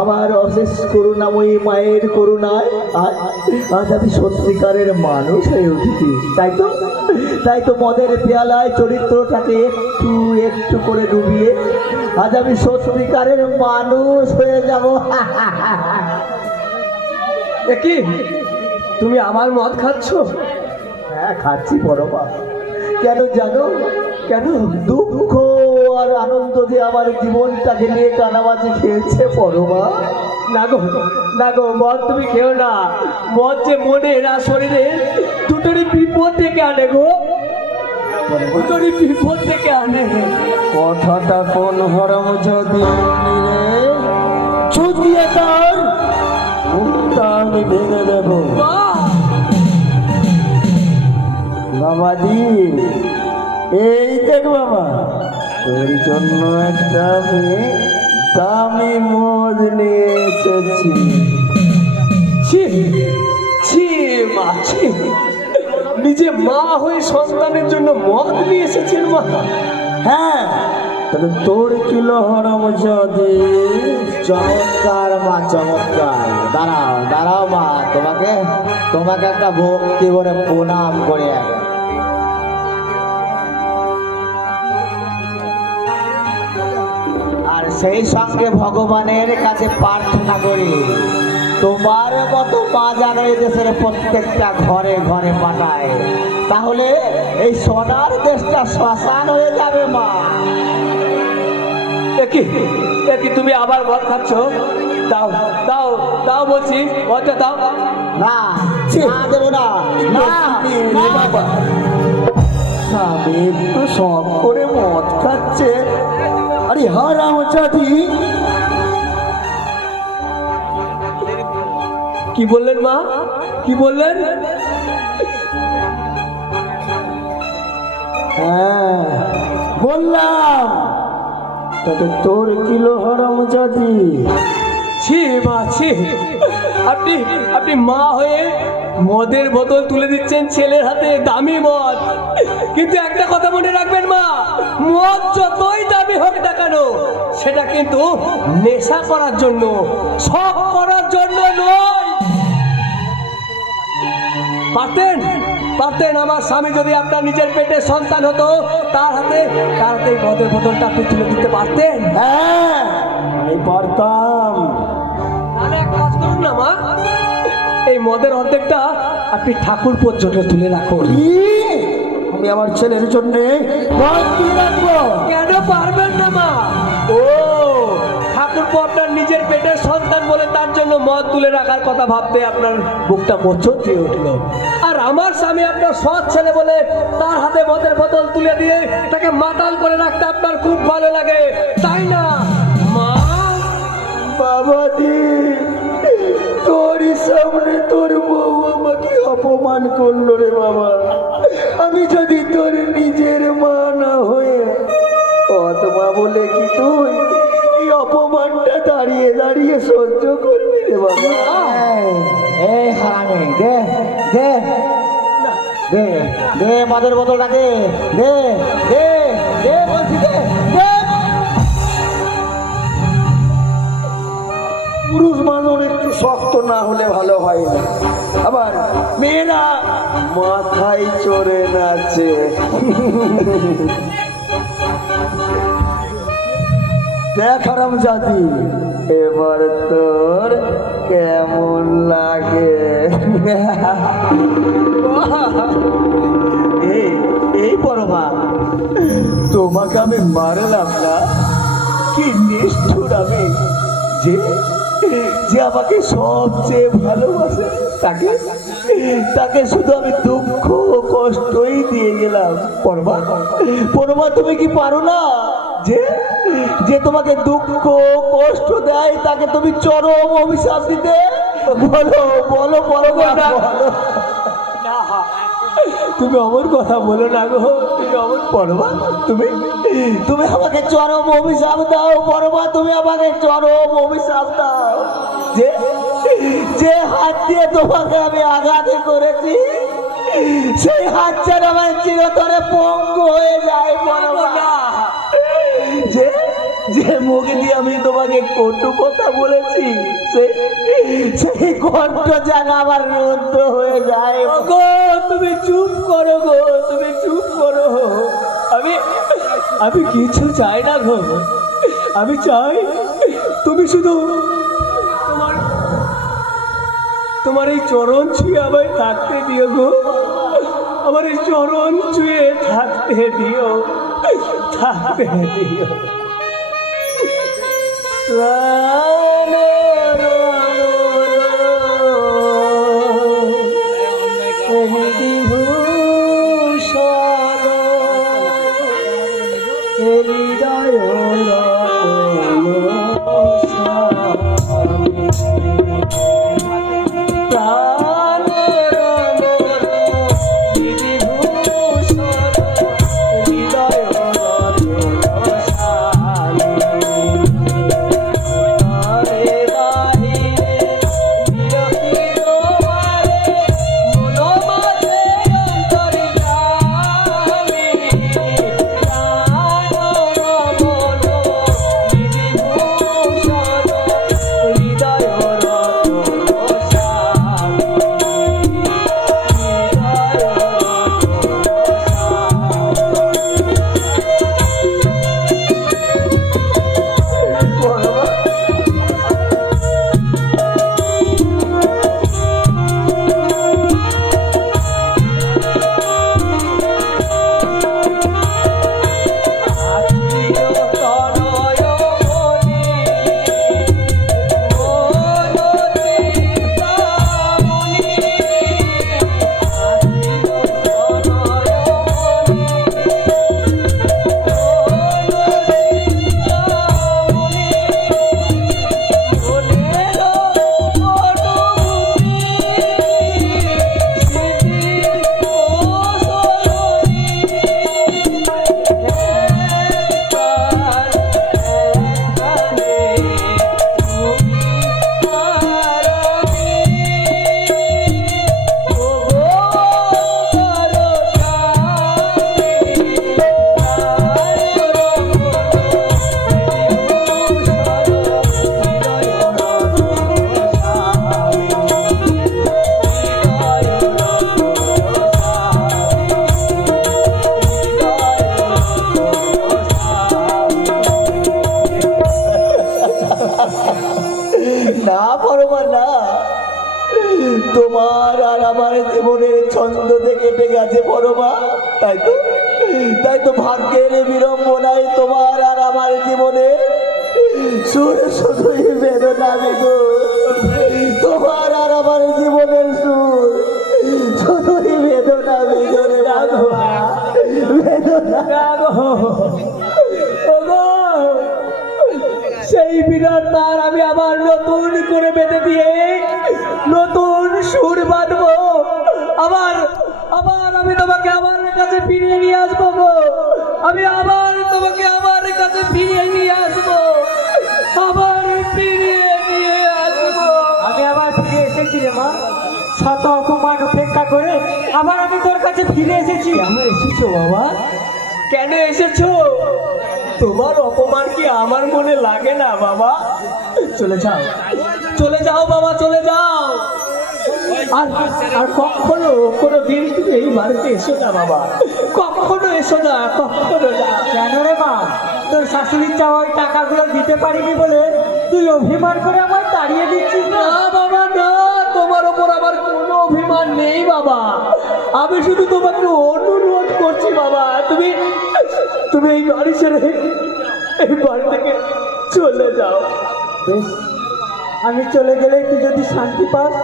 আমার অশেষ করুণাময়ী মায়ের করুণায় আজ আমি সত্যিকারের মানুষ হয়ে উঠেছি। তাই তো মদের পেয়ালায় চরিত্রটাকে একটু একটু করে ডুবিয়ে আজ আমি সত্যিকারের মানুষ হয়ে যাব। কি তুমি আমার মদ খাচ্ছ? হ্যাঁ খাচ্ছি বড় বাবা। কেন জানো? কেন? দুঃখ আর আনন্দ দিয়ে আমার জীবনটাকে নিয়ে কানামাছি খেয়েছে বড় মা। না গো মদ তুমি খেও না। মদ যে মনে না শরীরে দুটোরই বিপদ থেকে আনে গো, দুটোরই বিপদ থেকে আনে। কথাটা কোন হরম যদি চুদিয়ে তার মুখটা আমি ভেঙে দেব। বাবাজি এই দেখ বাবা, তোর জন্য একটা আমি দামি মদ নিয়ে এসেছি। নিজে মা হয়ে সন্তানের জন্য মদ নিয়ে এসেছেন মা? হ্যাঁ, তবে তোর কিলো হরম যদি। চমৎকার মা, চমৎকার। দাঁড়াও মা, তোমাকে একটা ভক্তি করে প্রণাম করে আর সেই সঙ্গে ভগবানের কাছে প্রার্থনা করি তোমার মতো মা যেন এই দেশের প্রত্যেকটা ঘরে ঘরে পাঠায়, তাহলে এই সোনার দেশটা শ্মশান হয়ে যাবে মা। কি তুমি আবার মদ খাচ্ছ? দাও দাও দাও বলছি, মদটা দাও। না দেবো না। স্বামী একটু শখ করে মদ খাচ্ছে। আরে হারাম জাতি! কি বললেন মা? কি বললেন? হ্যাঁ বললাম, তবে তোর কিলো হরম জাতি। ছি মা ছি, আপনি মা হয়ে মদের বোতল তুলে দিচ্ছেন ছেলের হাতে, দামি মদ। কিন্তু একটা কথা মনে রাখবেন মা, মদ যতই দামি হোক না কেন সেটা কিন্তু নেশা করার জন্য, শখ করার জন্য নয়। পারতেন পারতেন আমার স্বামী যদি আপনার নিজের পেটের সন্তান হতো তার হাতে এই মদের বোতলটা আপনি তুলে দিতে পারতেন। হ্যাঁ আমি পারতাম। তাহলে এক কাজ করুন না মা, এই মদের অর্ধেকটা আপনি ঠাকুর পর্যন্ত তুলে রাখুন। কি? আমি আমার ছেলের জন্য মদ তুলে রাখবো? কেন পারবেন না মা? ও ঠাকুরপো আপনার নিজের পেটের সন্তান বলে তার জন্য মদ তুলে রাখার কথা ভাবতে আপনার বুকটা মোচড় দিয়ে উঠল। আর আমার স্বামী আপনার সৎ ছেলে বলে তার হাতে মদের বোতল তুলে দিয়ে তাকে মাতাল করে রাখতে আপনার খুব ভালো লাগে, তাই না মা? বাবাজি, তোর সামনে তোর বউ আমাকে অপমান করলো রে বাবা। আমি যদি তোর নিজের মা না হয়ে অতমা বলে কি তুই এই অপমানটা দাঁড়িয়ে দাঁড়িয়ে সহ্য করবি রে বাবা? এই হারামি, দে দে দে দে মদের বোতলটা দে দে দে দে বলছি দে দে। পুরুষ মানুষ একটু শক্ত না হলে ভালো হয় না, আবার মেয়েরা মাথায় চড়ে নাচে। দেখ আরাম জাতি, এবার তোর কেমন লাগে? এই পরমা, তোমাকে আমি মারলাম না? কি নিষ্ঠুর আমি, যে যে আমাকে সবচেয়ে ভালোবাসে তাকে তাকে শুধু আমি দুঃখ কষ্টই দিয়ে গেলাম। পরমা পরমা, তুমি কি পারো না যে যে তোমাকে দুঃখ কষ্ট দেয় তাকে তুমি চরম অভিশাপ দিতে? বলো বলো পরমা, বলো। তুমি অমন কথা বলো না গো, তুমি অমন পরমা, তুমি তুমি আমাকে চরম অভিশাপ দাও পরমা, তুমি আমাকে চরম অভিশাপ দাও। যে যে হাত দিয়ে তোমাকে আমি আঘাত করেছি সেই হাত যেন আমার চিরতরে পঙ্গু হয়ে যায় পরমা। যে যে মুখ দিয়ে আমি তোমাকে কটু কথা বলেছি সেই কণ্ঠ যেন আবার রুদ্ধ হয়ে যায়। গো তুমি চুপ করো গো, তুমি চুপ করো। আমি কিছু চাই না গো, আমি চাই তুমি শুধু তোমার এই চরণ ছুঁয়ে আমায় থাকতে দিও গো, আমার এই চরণ ছুঁয়ে থাকতে দিও, থাকতে দিও। জীবনের ছন্দ থেকে কেটে গেছে বড় মা। তাই তো ভাগ্যের বিড়ম্বনায় তোমার আর আমার জীবনে সুর শুধুই বেদনা বিদু। তোমার আর আমার জীবনের সুর শুধুই বেদনা বিদুরে বেদনা। সেই বিরাট তার আমি আবার নতুন করে বেঁধে দিয়ে নতুন সুর বাঁধবো। আবার আবার আমি তোমাকে আমার কাছে ফিরিয়ে নিয়ে আসবো গো। আমি আবার তোমাকে আমার কাছে ফিরিয়ে নিয়ে আসবো, আবার ফিরিয়ে নিয়ে আসবো। আমি আবার ফিরে এসেছি রে মা, শত অপমান উপেক্ষা করে আবার আমি তোর কাছে ফিরে এসেছি। কেন এসেছো বাবা, কেন এসেছো? তোমার অপমান কি আমার মনে লাগে না বাবা? চলে যাও, চলে যাও বাবা, চলে যাও। আর আর কখনো কোনো দিন তুমি এই বাড়িতে এসো না বাবা, কখনো এসো না, কখনো না। কেন রে মা, তোর শাশুড়ির চাওয়া ওই টাকাগুলো দিতে পারিনি বলে তুই অভিমান করে আমার তাড়িয়ে দিচ্ছিস না? না বাবা না, তোমার ওপর আমার কোনো অভিমান নেই বাবা। আমি শুধু তোমাকে অনুরোধ করছি বাবা, তুমি তুমি এই বাড়ি ছেড়ে এই বাড়ি থেকে চলে যাও। বেশ, আমি চলে গেলে তুই যদি শান্তি পাস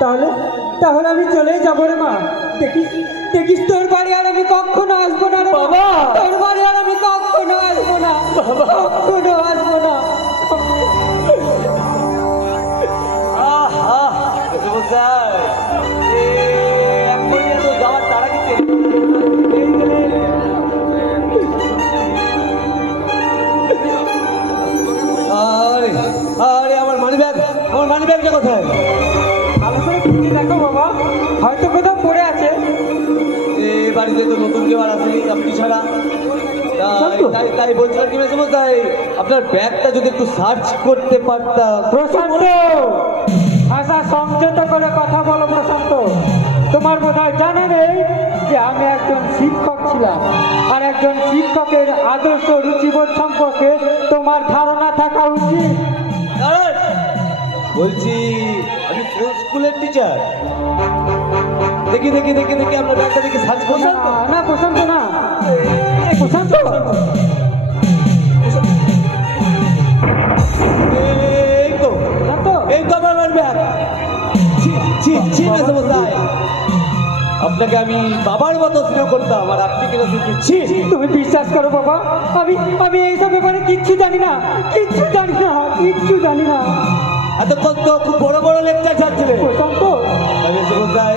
তাহলে তাহলে আমি চলে যাবো রে মা। দেখিস দেখিস তোর বাড়ি আর আমি কখনো আসবো না রে বাবা। তোর বাড়ি আর আমি কখনো আসবো না, কখনো আসবো না। আরে আরে আমার মানি ব্যাগটা কোথায়? ভালো করে খুঁজে দেখো বাবা, হয়তো কোথাও পড়ে আছে। এই বাড়িতে তো নতুন কেউ আর আসেনি আপনি ছাড়া। তাই বলছিলাম কি মেসমশাই, আপনার ব্যাগটা যদি একটু সার্চ করতে পারতাম। প্রশান্ত, ভাষা সংযত করে কথা বলো প্রশান্ত। তোমার বোধহয় জানা নেই যে আমি একজন শিক্ষক ছিলাম, আর একজন শিক্ষকের আদর্শ রুচিবোধ সম্পর্কে তোমার ধারণা থাকা উচিত। দাঁড়ান, বলছি আমি কোন স্কুলের টিচার? দেখি দেখি দেখি দেখি আপনার ব্যাগটা দেখি সার্চ করছেন তো? না না প্রশান্ত না, প্রশান্ত এই তো প্রশান্ত, এই তো আমার ব্যাগ। মেসমশাই, আপনাকে আমি বাবার মতো স্নেহ করতাম আর আপনি কিনা ছি। তুমি বিশ্বাস করো বাবা, আমি আমি এইসব ব্যাপারে কিচ্ছু জানি না, কিচ্ছু জানি না, কিচ্ছু জানি না। এতক্ষণ তো খুব বড় বড় লেকচার ছাড়ছিলেন। প্রশান্ত, মেসমশাই,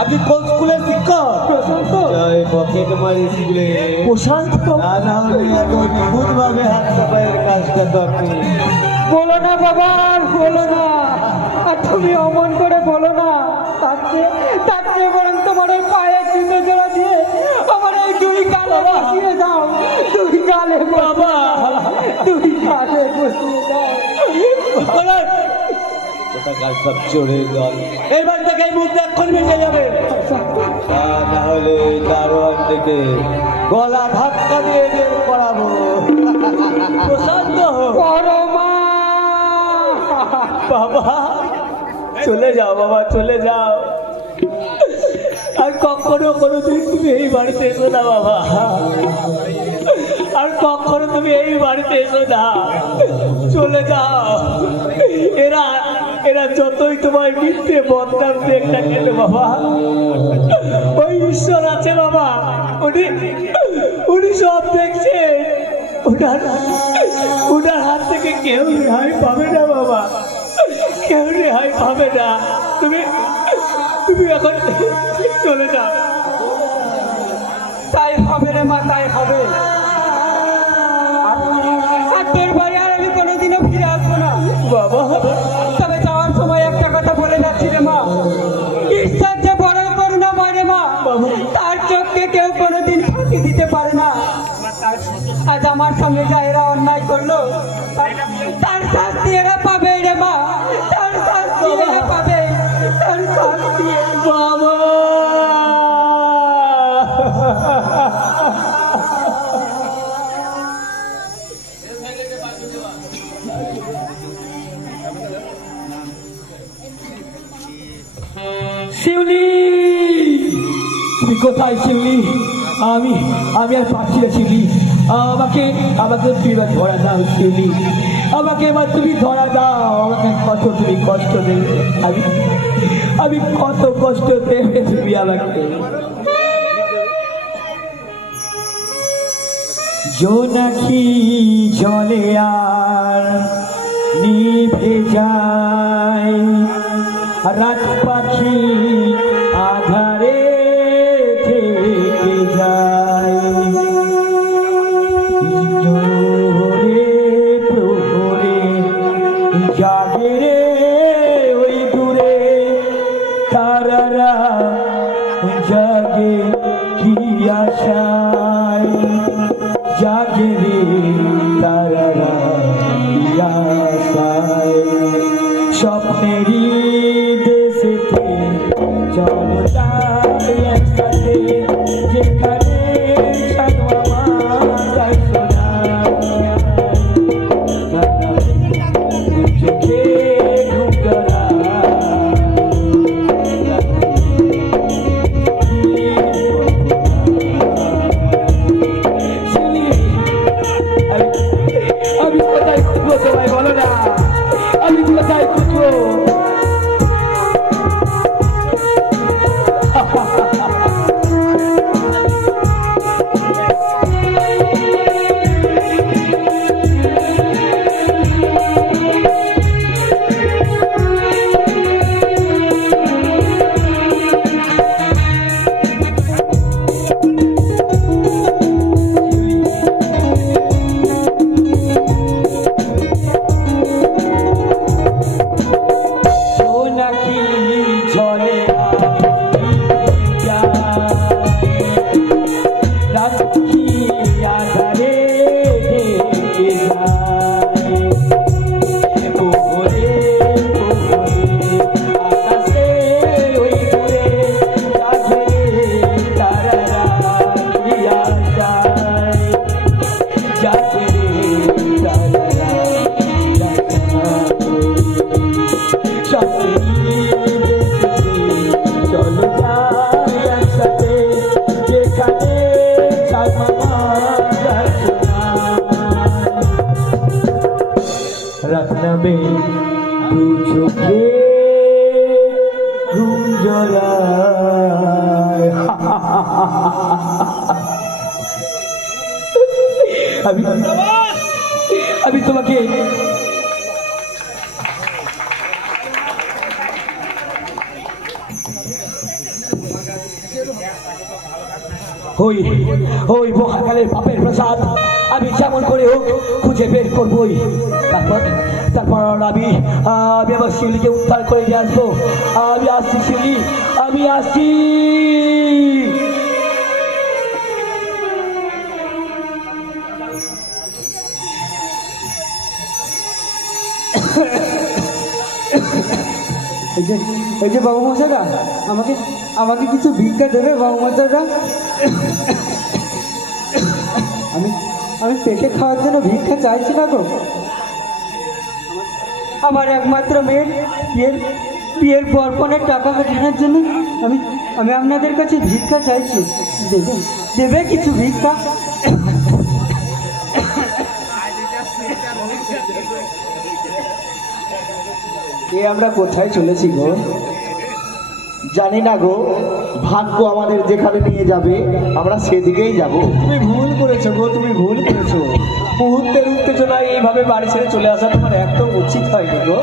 আপনি কোন স্কুলের শিক্ষক? প্রশান্ত, জয় পকেট মারি স্কুলে। প্রশান্ত, না হলে এত নিখুঁতভাবে হাত চাপাইয়ের কাজটা তো আপনি। বলো না বাবা, আর বলো না, আর তুমি অমন করে বলো না। তার চেয়ে বরং তোমার ওই পায়ের জুতো জোড়া দিয়ে আমার এই দুই গালে বসিয়ে দাও, দুই গালে বাবা, দুই গালে বসিয়ে দাও। কোথাকার সব চোরের দল এই বাড়ি থেকে এই মুহূর্তে এখন বেরিয়ে যাবে, না হলে দারোয়ান থেকে গলা ধাক্কা দিয়ে বের করাবো। প্রশান্ত পরমা বাবা, চলে যাও বাবা, চলে যাও। আর কখনো কোনোদিন তুমি এই বাড়িতে এসো না বাবা, আর কখনো তুমি এই বাড়িতে এসো না, চলে যাও। এরা এরা যতই তোমায় মিথ্যে বদনাম দেখ না কেন বাবা, ওই ঈশ্বর আছে বাবা, উনি সব দেখছে। ওনার হাত থেকে কেউ রেহাই পাবে না বাবা, কেউ রেহাই পাবে না। তুমি তুমি এখন চলে যাও। তাই হবে রে মা, তাই হবে। আর তোর বাড়ি আর আমি কোনোদিনও ফিরে আসবো না বাবা, তবে যাওয়ার সময় একটা কথা বলে যাচ্ছি রে মা, ঈশ্বর যে বড় করুণাময় রে মা, তার চোখকে কেউ কোনোদিন ফাঁকি দিতে পারে না। আজ আমার সঙ্গে যা এরা অন্যায় করলো, তার শাস্তি এরা পাবে রে মা, তার শাস্তি এরা পাবে, তার শাস্তি। বাবা, শিউলি তুমি কোথায় শিউলি? আমি আমি আর পাচ্ছি না শিউলি। আমাকে আমাকে তুমি এবার ধরা দাও শিউলি, আমাকে এবার তুমি ধরা দাও। আমাকে কত তুমি কষ্ট দেবে, আমি আমি কত কষ্ট দেবে তুমি আমাকে। জোনাকি জলে আর নিভে যায়, রাত পাখি আধারে থেকে যায়। জোরে প্রহরে জাগে রে ওই দূরে তারারা, জাগে কি আশায়, জাগে রে তারারা কি আশায়। স্বপ্নেরই দেশেতে চলো যাই একসাথে, যেখানে ছাড়ো আমার সোনা। চোখে ঘুমরা আমি কোথায় খুঁজবো তোমায় বলো না, আমি কোথায় খুঁজবো? জোনাকি জলে রাত কি আধারে ঢেকে যায়। প্রহরে প্রহরে আকাশে ওই দূরে জাগে তারারা কি আশায়, জাগে তারারা চলো যাই একসাথে, যেখানে রাত নামে দু চোখে ঘুম জড়ায়। আমি আমি তোমাকে হই হই মহাকালের পাপের প্রসাদ, আমি যেমন করে হোক খুঁজে বের করবই। তারপর তারপর আমি আমি আমার শিউলিকে উদ্ধার করে নিয়ে আসবো। আমি আসছি শিউলি, আমি আসছি। এই যে বাবু মশাইরা, আমাকে আমাকে কিছু ভিক্ষা দেবে বাবু মশাইরা? আমি আমি পেটে খাওয়ার জন্য ভিক্ষা চাইছি না তো। আমার একমাত্র মেয়ের বিয়ের বর্পণের টাকা মেটানোর জন্য আমি আমি আপনাদের কাছে ভিক্ষা চাইছি। দেবে দেবে কিছু ভিক্ষা? এ আমরা কোথায় চলেছি গো? জানি না গো, ভাগ্য আমাদের যেখানে নিয়ে যাবে আমরা সেদিকেই যাব। তুমি ভুল করেছো গো, তুমি ভুল করেছো। মুহূর্তের উত্তেজনায় এইভাবে বাড়ি ছেড়ে চলে আসা তোমার একদম উচিত হয়নি গো।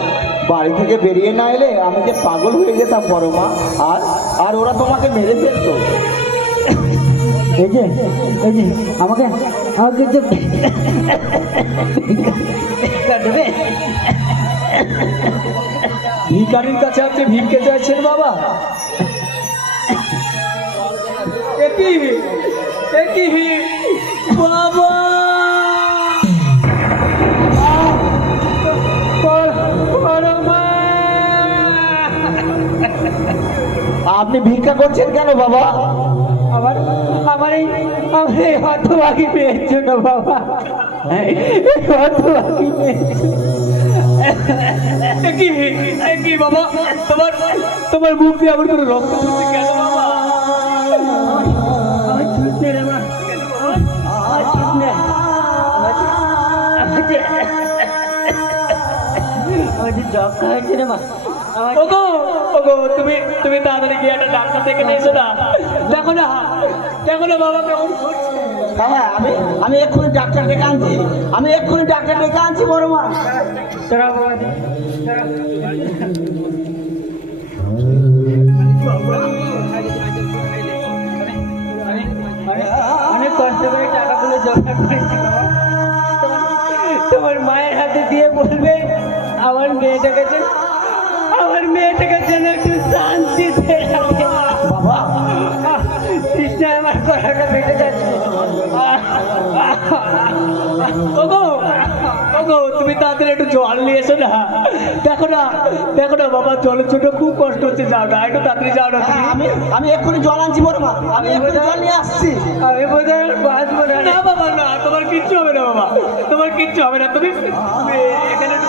বাড়ি থেকে বেরিয়ে না এলে আমি যে পাগল হয়ে যেতাম বড় মা, আর আর ওরা তোমাকে মেরে ফেলতো। এই যে আমাকে আমাকে যে ভিক্ষা দেবে? ভিখারির কাছে আপনি ভিক্ষে চাইছেন বাবা? একই বাবা, আপনি ভিক্ষা করছেন কেন বাবা? আমার আমার এই হতভাগী মেয়ের জন্য বাবা, হতভাগী মেয়ের জন্য। একই বাবা, তোমার মুখ দিয়ে আমার কোনো রক্ত পড়ছে কেন বাবা? ছক্কা হয়েছে রে মা আমার ওগো ওগো তুমি তুমি তাড়াতাড়ি গিয়ে একটা ডাক্তার দেখে নিয়ে এসো না। দেখো না বাবা কেমন করছে। হ্যাঁ আমি এক্ষুনি ডাক্তার ডেকে আনছি, আমি এক্ষুনি ডাক্তার ডেকে আনছি বড় মা। তোরা বাবা দি, অনেক কষ্ট করে টাকাগুলো জোগাড় করেছি বাবা। তোমার মায়ের হাতে দিয়ে বলবে আমার মেয়েটাকে যেন একটু শান্তিতে রাখে। বাবা কৃষ্ণ আমার কথাটা বেঁচে যাচ্ছে। ওগো ওগো তুমি তাড়াতাড়ি একটু জল নিয়ে এসো না। দেখো না বাবা জলের ছোট খুব কষ্ট হচ্ছে, যাও না একটু তাড়াতাড়ি যাও না তুমি। আমি এক্ষুনি জল আনছি বড় মা, আমি এক্ষুনি জল নিয়ে আসছি। আমি বোধহয় বাঁচবো না। না বাবা না, তোমার কিচ্ছু হবে না বাবা, তোমার কিচ্ছু হবে না। তুমি এখানে একটু